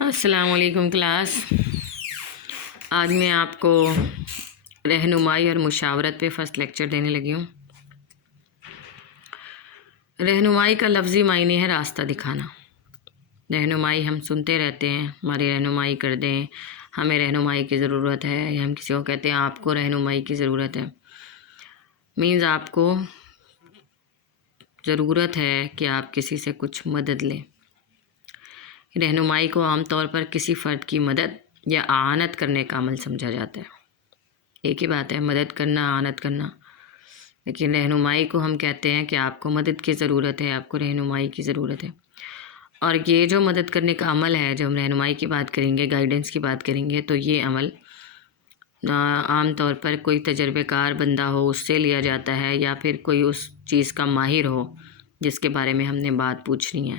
السلام علیکم کلاس. آج میں آپ کو رہنمائی اور مشاورت پہ فرسٹ لیکچر دینے لگی ہوں. رہنمائی کا لفظی معنی ہے راستہ دکھانا. رہنمائی ہم سنتے رہتے ہیں، ہماری رہنمائی کر دیں، ہمیں رہنمائی کی ضرورت ہے، یا ہم کسی کو کہتے ہیں آپ کو رہنمائی کی ضرورت ہے. مینز آپ کو ضرورت ہے کہ آپ کسی سے کچھ مدد لیں. رہنمائی کو عام طور پر کسی فرد کی مدد یا اعانت کرنے کا عمل سمجھا جاتا ہے. ایک ہی بات ہے، مدد کرنا، اعانت کرنا. لیکن رہنمائی کو ہم کہتے ہیں کہ آپ کو مدد کی ضرورت ہے، آپ کو رہنمائی کی ضرورت ہے. اور یہ جو مدد کرنے کا عمل ہے، جو ہم رہنمائی کی بات کریں گے، گائیڈنس کی بات کریں گے، تو یہ عمل عام طور پر کوئی تجربے کار بندہ ہو اس سے لیا جاتا ہے، یا پھر کوئی اس چیز کا ماہر ہو جس کے بارے میں ہم نے بات پوچھنی ہے،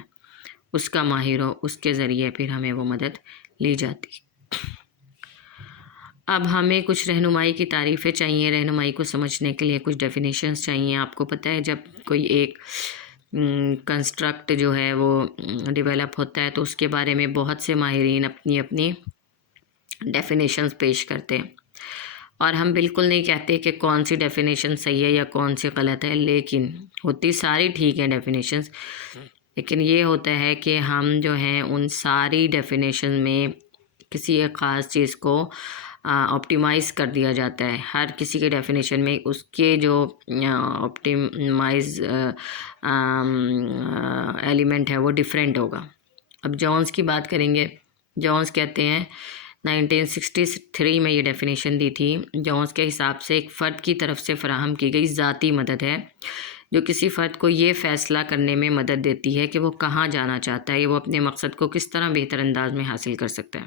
اس کا ماہر ہو، اس کے ذریعے پھر ہمیں وہ مدد لی جاتی. اب ہمیں کچھ رہنمائی کی تعریفیں چاہیے، رہنمائی کو سمجھنے کے لیے کچھ ڈیفینیشنز چاہیے. آپ کو پتہ ہے جب کوئی ایک کنسٹرکٹ جو ہے وہ ڈیولپ ہوتا ہے تو اس کے بارے میں بہت سے ماہرین اپنی اپنی ڈیفینیشنز پیش کرتے ہیں، اور ہم بالکل نہیں کہتے کہ کون سی ڈیفینیشن صحیح ہے یا کون سی غلط ہے، لیکن ہوتی ساری ٹھیک ہیں ڈیفینیشنز. لیکن یہ ہوتا ہے کہ ہم جو ہیں ان ساری ڈیفینیشن میں کسی ایک خاص چیز کو آپٹیمائز کر دیا جاتا ہے. ہر کسی کے ڈیفینیشن میں اس کے جو آپٹیمائز ایلیمنٹ ہے وہ ڈیفرینٹ ہوگا. اب جونز کی بات کریں گے. جونز کہتے ہیں 1963 میں یہ ڈیفینیشن دی تھی. جونز کے حساب سے ایک فرد کی طرف سے فراہم کی گئی ذاتی مدد ہے جو کسی فرد کو یہ فیصلہ کرنے میں مدد دیتی ہے کہ وہ کہاں جانا چاہتا ہے یا وہ اپنے مقصد کو کس طرح بہتر انداز میں حاصل کر سکتا ہے.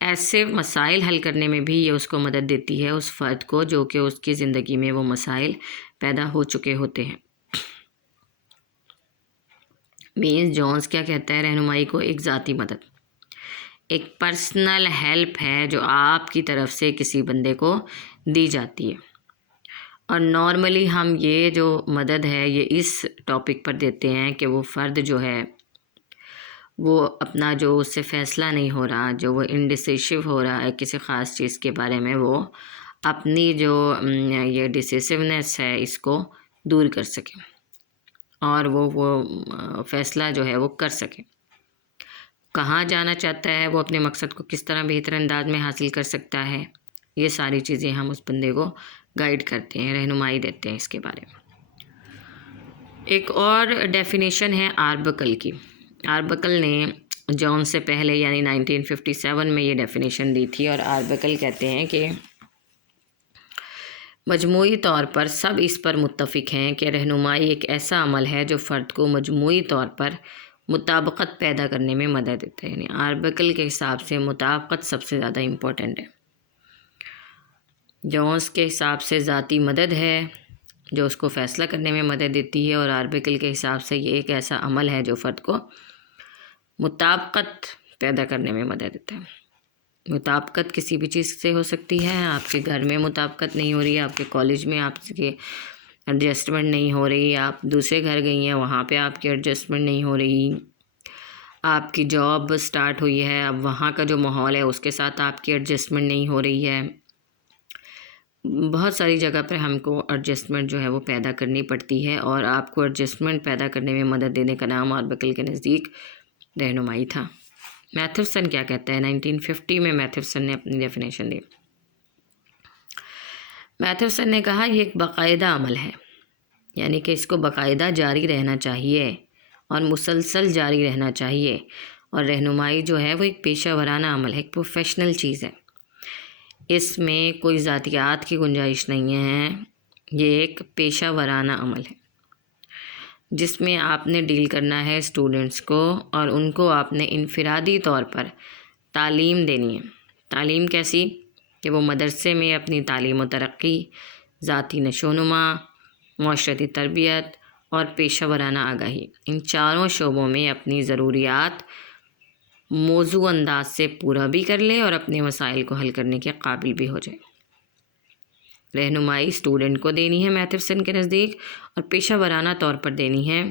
ایسے مسائل حل کرنے میں بھی یہ اس کو مدد دیتی ہے، اس فرد کو جو کہ اس کی زندگی میں وہ مسائل پیدا ہو چکے ہوتے ہیں. مینز جونز کیا کہتا ہے، رہنمائی کو ایک ذاتی مدد، ایک پرسنل ہیلپ ہے جو آپ کی طرف سے کسی بندے کو دی جاتی ہے. اور نارملی ہم یہ جو مدد ہے یہ اس ٹاپک پر دیتے ہیں کہ وہ فرد جو ہے وہ اپنا جو اس سے فیصلہ نہیں ہو رہا، جو وہ انڈیسیشو ہو رہا ہے کسی خاص چیز کے بارے میں، وہ اپنی جو یہ ڈیسیسونیس ہے اس کو دور کر سکے اور وہ فیصلہ جو ہے وہ کر سکے. کہاں جانا چاہتا ہے، وہ اپنے مقصد کو کس طرح بہتر انداز میں حاصل کر سکتا ہے، یہ ساری چیزیں ہم اس بندے کو گائیڈ کرتے ہیں، رہنمائی دیتے ہیں اس کے بارے میں. ایک اور ڈیفینیشن ہے آربکل کی. آربکل نے جون سے پہلے یعنی 1957 میں یہ ڈیفینیشن دی تھی، اور آربکل کہتے ہیں کہ مجموعی طور پر سب اس پر متفق ہیں کہ رہنمائی ایک ایسا عمل ہے جو فرد کو مجموعی طور پر مطابقت پیدا کرنے میں مدد دیتا ہے. یعنی آربکل کے حساب سے مطابقت سب سے زیادہ امپورٹنٹ ہے. جونز کے حساب سے ذاتی مدد ہے جو اس کو فیصلہ کرنے میں مدد دیتی ہے، اور آربکل کے حساب سے یہ ایک ایسا عمل ہے جو فرد کو مطابقت پیدا کرنے میں مدد دیتا ہے. مطابقت کسی بھی چیز سے ہو سکتی ہے. آپ کے گھر میں مطابقت نہیں ہو رہی ہے، آپ کے کالج میں آپ کی ایڈجسٹمنٹ نہیں ہو رہی، آپ دوسرے گھر گئی ہیں وہاں پہ آپ کی ایڈجسٹمنٹ نہیں ہو رہی، آپ کی جاب سٹارٹ ہوئی ہے اب وہاں کا جو ماحول ہے اس کے ساتھ آپ کی ایڈجسٹمنٹ نہیں ہو رہی ہے. بہت ساری جگہ پہ ہم کو ایڈجسٹمنٹ جو ہے وہ پیدا کرنی پڑتی ہے، اور آپ کو ایڈجسٹمنٹ پیدا کرنے میں مدد دینے کا نام آربکل کے نزدیک رہنمائی تھا. میتھوسن کیا کہتا ہے، 1950 میں میتھوسن نے اپنی ڈیفینیشن دی. میتھوسن نے کہا یہ ایک باقاعدہ عمل ہے، یعنی کہ اس کو باقاعدہ جاری رہنا چاہیے اور مسلسل جاری رہنا چاہیے. اور رہنمائی جو ہے وہ ایک پیشہ ورانہ عمل ہے، ایک پروفیشنل چیز ہے. اس میں کوئی ذاتیات کی گنجائش نہیں ہے. یہ ایک پیشہ ورانہ عمل ہے جس میں آپ نے ڈیل کرنا ہے اسٹوڈنٹس کو، اور ان کو آپ نے انفرادی طور پر تعلیم دینی ہے. تعلیم کیسی کہ وہ مدرسے میں اپنی تعلیم و ترقی، ذاتی نشو و نما، معاشرتی تربیت اور پیشہ ورانہ آگاہی، ان چاروں شعبوں میں اپنی ضروریات موضوع انداز سے پورا بھی کر لے اور اپنے مسائل کو حل کرنے کے قابل بھی ہو جائے. رہنمائی اسٹوڈنٹ کو دینی ہے میتھوسن کے نزدیک، اور پیشہ ورانہ طور پر دینی ہے،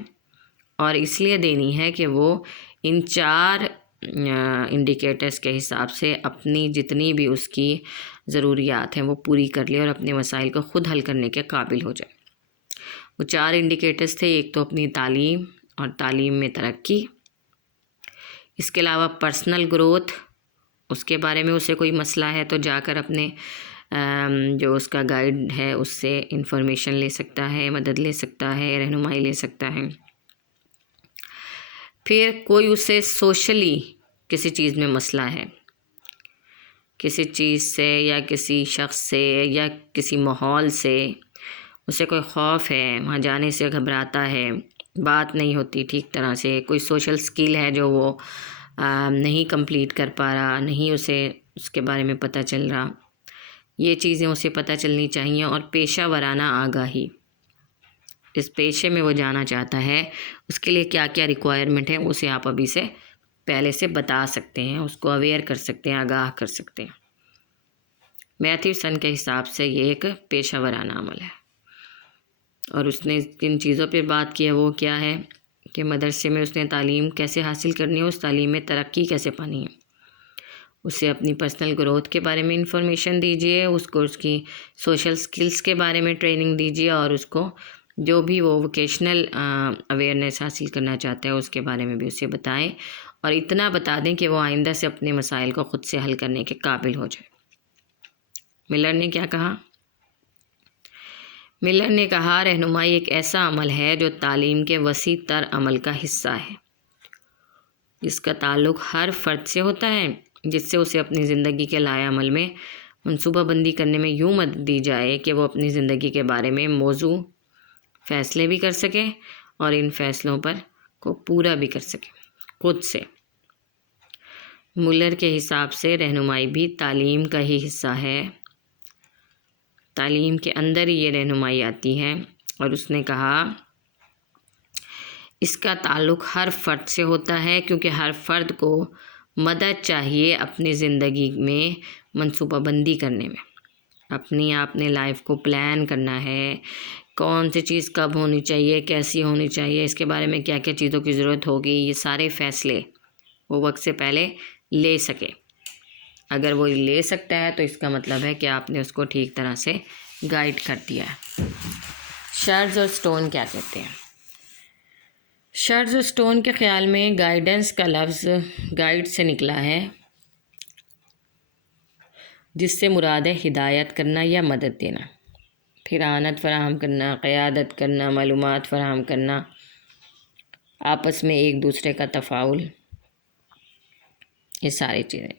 اور اس لیے دینی ہے کہ وہ ان چار انڈیکیٹرز کے حساب سے اپنی جتنی بھی اس کی ضروریات ہیں وہ پوری کر لے اور اپنے مسائل کو خود حل کرنے کے قابل ہو جائے۔ وہ 4 انڈیکیٹرز تھے، ایک تو اپنی تعلیم اور تعلیم میں ترقی، اس کے علاوہ پرسنل گروتھ، اس کے بارے میں اسے کوئی مسئلہ ہے تو جا کر اپنے جو اس کا گائیڈ ہے اس سے انفارمیشن لے سکتا ہے، مدد لے سکتا ہے، رہنمائی لے سکتا ہے۔ پھر کوئی اسے سوشلی کسی چیز میں مسئلہ ہے، کسی چیز سے یا کسی شخص سے یا کسی ماحول سے اسے کوئی خوف ہے، وہاں جانے سے گھبراتا ہے، بات نہیں ہوتی ٹھیک طرح سے، کوئی سوشل سکل ہے جو وہ نہیں کمپلیٹ کر پا رہا، نہیں اسے اس کے بارے میں پتہ چل رہا، یہ چیزیں اسے پتہ چلنی چاہیے۔ اور پیشہ ورانہ آگاہی، اس پیشے میں وہ جانا چاہتا ہے اس کے لیے کیا کیا ریکوائرمنٹ ہے اسے آپ ابھی سے پہلے سے بتا سکتے ہیں، اس کو اویئر کر سکتے ہیں، آگاہ کر سکتے ہیں۔ میتھیو سن کے حساب سے یہ ایک پیشہ ورانہ عمل ہے، اور اس نے جن چیزوں پہ بات کی ہے وہ کیا ہے کہ مدرسے میں اس نے تعلیم کیسے حاصل کرنی ہے، اس تعلیم میں ترقی کیسے پانی ہے، اسے اپنی پرسنل گروتھ کے بارے میں انفارمیشن دیجیے، اس کو اس کی سوشل سکلز کے بارے میں ٹریننگ دیجیے، اور اس کو جو بھی وہ ووکیشنل اویئرنیس حاصل کرنا چاہتا ہے اس کے بارے میں بھی اسے بتائیں، اور اتنا بتا دیں کہ وہ آئندہ سے اپنے مسائل کو خود سے حل کرنے کے قابل ہو جائے۔ ملر نے کیا کہا؟ ملر نے کہا رہنمائی ایک ایسا عمل ہے جو تعلیم کے وسیع تر عمل کا حصہ ہے، جس کا تعلق ہر فرد سے ہوتا ہے، جس سے اسے اپنی زندگی کے لائحہ عمل میں منصوبہ بندی کرنے میں یوں مدد دی جائے کہ وہ اپنی زندگی کے بارے میں موزوں فیصلے بھی کر سکیں اور ان فیصلوں پر کو پورا بھی کر سکیں خود سے۔ ملر کے حساب سے رہنمائی بھی تعلیم کا ہی حصہ ہے، تعلیم کے اندر ہی یہ رہنمائی آتی ہے، اور اس نے کہا اس کا تعلق ہر فرد سے ہوتا ہے کیونکہ ہر فرد کو مدد چاہیے اپنی زندگی میں منصوبہ بندی کرنے میں، آپ نے لائف کو پلان کرنا ہے، کون سی چیز کب ہونی چاہیے، کیسی ہونی چاہیے، اس کے بارے میں کیا کیا چیزوں کی ضرورت ہوگی، یہ سارے فیصلے وہ وقت سے پہلے لے سکے۔ اگر وہ لے سکتا ہے تو اس کا مطلب ہے کہ آپ نے اس کو ٹھیک طرح سے گائیڈ کر دیا ہے۔ شرز اور سٹون کیا کہتے ہیں؟ شرز اور سٹون کے خیال میں گائیڈنس کا لفظ گائیڈ سے نکلا ہے، جس سے مراد ہے ہدایت کرنا یا مدد دینا، پھر اعانت فراہم کرنا، قیادت کرنا، معلومات فراہم کرنا، آپس میں ایک دوسرے کا تفاعل، یہ ساری چیزیں۔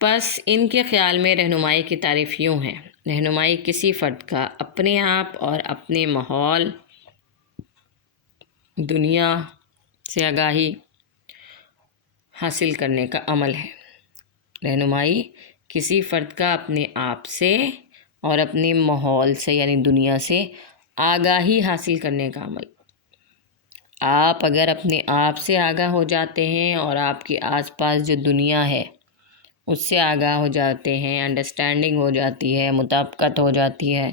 پس ان کے خیال میں رہنمائی کی تعریف یوں ہے، رہنمائی کسی فرد کا اپنے آپ اور اپنے ماحول، دنیا سے آگاہی حاصل کرنے کا عمل ہے۔ رہنمائی کسی فرد کا اپنے آپ سے اور اپنے ماحول سے یعنی دنیا سے آگاہی حاصل کرنے کا عمل۔ آپ اگر اپنے آپ سے آگاہ ہو جاتے ہیں اور آپ کے آس پاس جو دنیا ہے اس سے آگاہ ہو جاتے ہیں، انڈرسٹینڈنگ ہو جاتی ہے، مطابقت ہو جاتی ہے،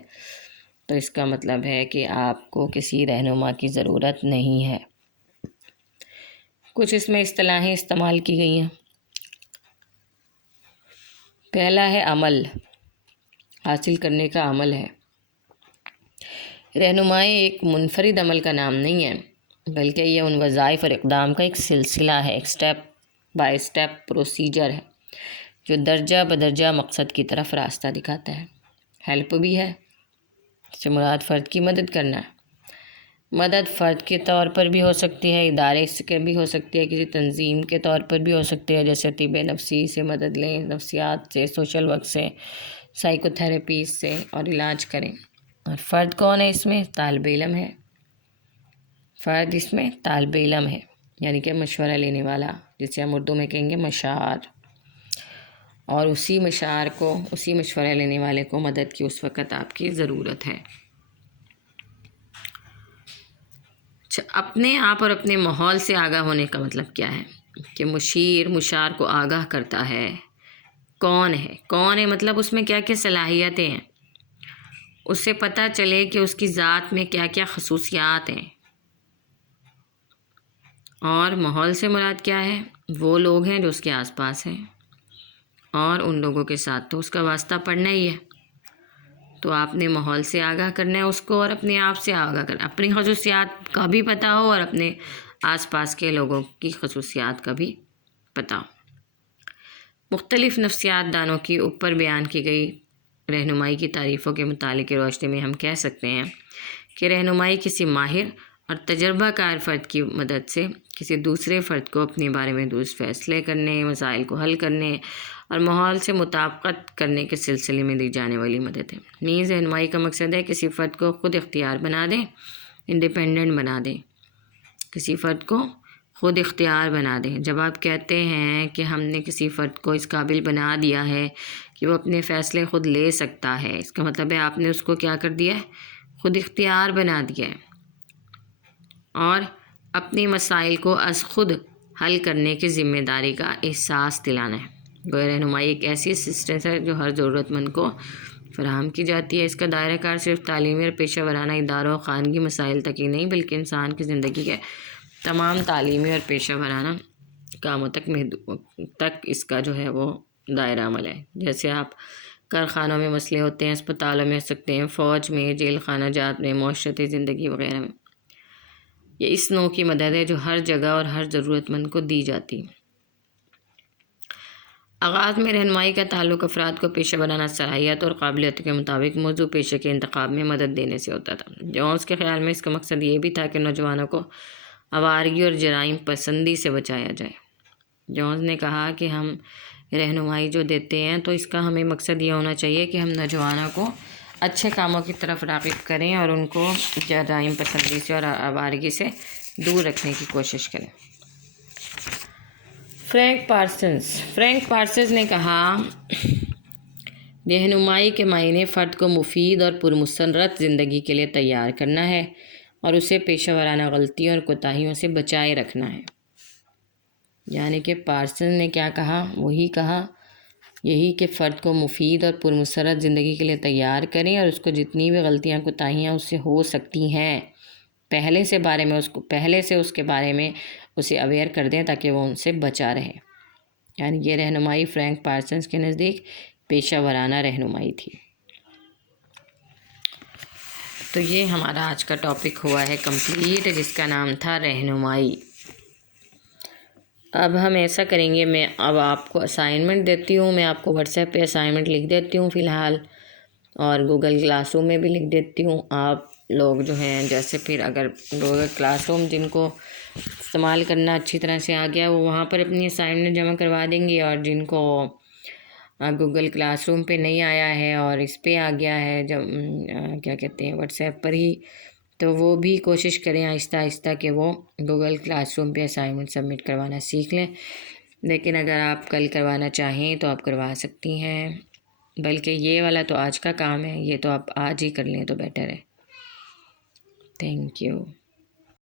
تو اس کا مطلب ہے کہ آپ کو کسی رہنما کی ضرورت نہیں ہے۔ کچھ اس میں اصطلاحیں استعمال کی گئی ہیں۔ پہلا ہے عمل، حاصل کرنے کا عمل ہے۔ رہنمائی ایک منفرد عمل کا نام نہیں ہے، بلکہ یہ ان وظائف اور اقدام کا ایک سلسلہ ہے، ایک سٹیپ بائی سٹیپ پروسیجر ہے جو درجہ بدرجہ مقصد کی طرف راستہ دکھاتا ہے۔ ہیلپ بھی ہے، اس سے مراد فرد کی مدد کرنا ہے۔ مدد فرد کے طور پر بھی ہو سکتی ہے، ادارے سے بھی ہو سکتی ہے، کسی تنظیم کے طور پر بھی ہو سکتی ہے، جیسے طب نفسی سے مدد لیں، نفسیات سے، سوشل ورک سے، سائیکو تھراپیز سے، اور علاج کریں۔ اور فرد کون ہے اس میں؟ طالب علم ہے۔ فرد اس میں طالب علم ہے، یعنی کہ مشورہ لینے والا، جسے ہم اردو میں کہیں گے مشاعر، اور اسی مشورہ لینے والے کو مدد کی اس وقت آپ کی ضرورت ہے۔ اپنے آپ اور اپنے ماحول سے آگاہ ہونے کا مطلب کیا ہے؟ کہ مشار کو آگاہ کرتا ہے کون ہے مطلب اس میں کیا کیا صلاحیتیں ہیں، اس سے پتہ چلے کہ اس کی ذات میں کیا کیا خصوصیات ہیں، اور ماحول سے مراد کیا ہے؟ وہ لوگ ہیں جو اس کے آس پاس ہیں، اور ان لوگوں کے ساتھ تو اس کا واسطہ پڑنا ہی ہے۔ تو آپ نے ماحول سے آگاہ کرنا ہے اس کو، اور اپنے آپ سے آگاہ کرنا، اپنی خصوصیات کا بھی پتہ ہو اور اپنے آس پاس کے لوگوں کی خصوصیات کا بھی پتہ ہو۔ مختلف نفسیات دانوں کی اوپر بیان کی گئی رہنمائی کی تعریفوں کے متعلق کی روشنی میں ہم کہہ سکتے ہیں کہ رہنمائی کسی ماہر اور تجربہ کار فرد کی مدد سے کسی دوسرے فرد کو اپنے بارے میں درست فیصلے کرنے، مسائل کو حل کرنے اور ماحول سے مطابقت کرنے کے سلسلے میں دی جانے والی مدد ہے۔ نیز رہنمائی کا مقصد ہے کسی فرد کو خود اختیار بنا دیں، انڈیپینڈنٹ بنا دیں، کسی فرد کو خود اختیار بنا دیں۔ جب آپ کہتے ہیں کہ ہم نے کسی فرد کو اس قابل بنا دیا ہے کہ وہ اپنے فیصلے خود لے سکتا ہے، اس کا مطلب ہے آپ نے اس کو کیا کر دیا ہے؟ خود اختیار بنا دیا ہے، اور اپنی مسائل کو از خود حل کرنے کی ذمہ داری کا احساس دلانا ہے۔ گویا رہنمائی ایک ایسی اسسٹنس ہے جو ہر ضرورت مند کو فراہم کی جاتی ہے۔ اس کا دائرہ کار صرف تعلیمی اور پیشہ ورانہ اداروں اور خانگی مسائل تک ہی نہیں بلکہ انسان کی زندگی کے تمام تعلیمی اور پیشہ ورانہ کاموں تک اس کا جو ہے وہ دائرہ عمل ہے۔ جیسے آپ کارخانوں میں مسئلے ہوتے ہیں، اسپتالوں میں ہو سکتے ہیں، فوج میں، جیل خانہ جات میں، معاشرتی زندگی وغیرہ میں۔ یہ اس نوع کی مدد ہے جو ہر جگہ اور ہر ضرورت مند کو دی جاتی ہے۔ آغاز میں رہنمائی کا تعلق افراد کو پیشہ ورانہ صلاحیت اور قابلیت کے مطابق موضوع پیشے کے انتخاب میں مدد دینے سے ہوتا تھا۔ جونز کے خیال میں اس کا مقصد یہ بھی تھا کہ نوجوانوں کو آوارگی اور جرائم پسندی سے بچایا جائے۔ جونز نے کہا کہ ہم رہنمائی جو دیتے ہیں تو اس کا ہمیں مقصد یہ ہونا چاہیے کہ ہم نوجوانوں کو اچھے کاموں کی طرف راغب کریں اور ان کو جرائم پسندی سے اور آوارگی سے دور رکھنے کی کوشش کریں۔ فرینک پارسنز نے کہا رہنمائی کے معنی فرد کو مفید اور پرمسرت زندگی کے لیے تیار کرنا ہے اور اسے پیشہ ورانہ غلطیوں اور کوتاہیوں سے بچائے رکھنا ہے۔ یعنی کہ پارسنز نے کیا کہا؟ وہی کہا یہی کہ فرد کو مفید اور پرمسرت زندگی کے لیے تیار کریں اور اس کو جتنی بھی غلطیاں کوتاہیاں اس سے ہو سکتی ہیں پہلے سے اس کے بارے میں اسے اویئر کر دیں تاکہ وہ ان سے بچا رہے۔ یعنی یہ رہنمائی فرینک پارسنز کے نزدیک پیشہ ورانہ رہنمائی تھی۔ تو یہ ہمارا آج کا ٹاپک ہوا ہے کمپلیٹ، جس کا نام تھا رہنمائی۔ اب ہم ایسا کریں گے، میں اب آپ کو اسائنمنٹ دیتی ہوں، میں آپ کو واٹس ایپ پہ اسائنمنٹ لکھ دیتی ہوں فی الحال، اور گوگل کلاس روم میں بھی لکھ دیتی ہوں۔ آپ لوگ جو ہیں جیسے پھر اگر گوگل کلاس روم جن کو استعمال کرنا اچھی طرح سے آ گیا وہ وہاں پر اپنی اسائنمنٹ جمع کروا دیں گے، اور جن کو گوگل کلاس روم پہ نہیں آیا ہے اور اس پہ آ گیا ہے جب کیا کہتے ہیں واٹس ایپ پر ہی، تو وہ بھی کوشش کریں آہستہ آہستہ کہ وہ گوگل کلاس روم پہ اسائنمنٹ سبمٹ کروانا سیکھ لیں۔ لیکن اگر آپ کل کروانا چاہیں تو آپ کروا سکتی ہیں، بلکہ یہ والا تو آج کا کام ہے، یہ تو آپ آج ہی کر لیں تو بیٹر ہے۔ Thank you.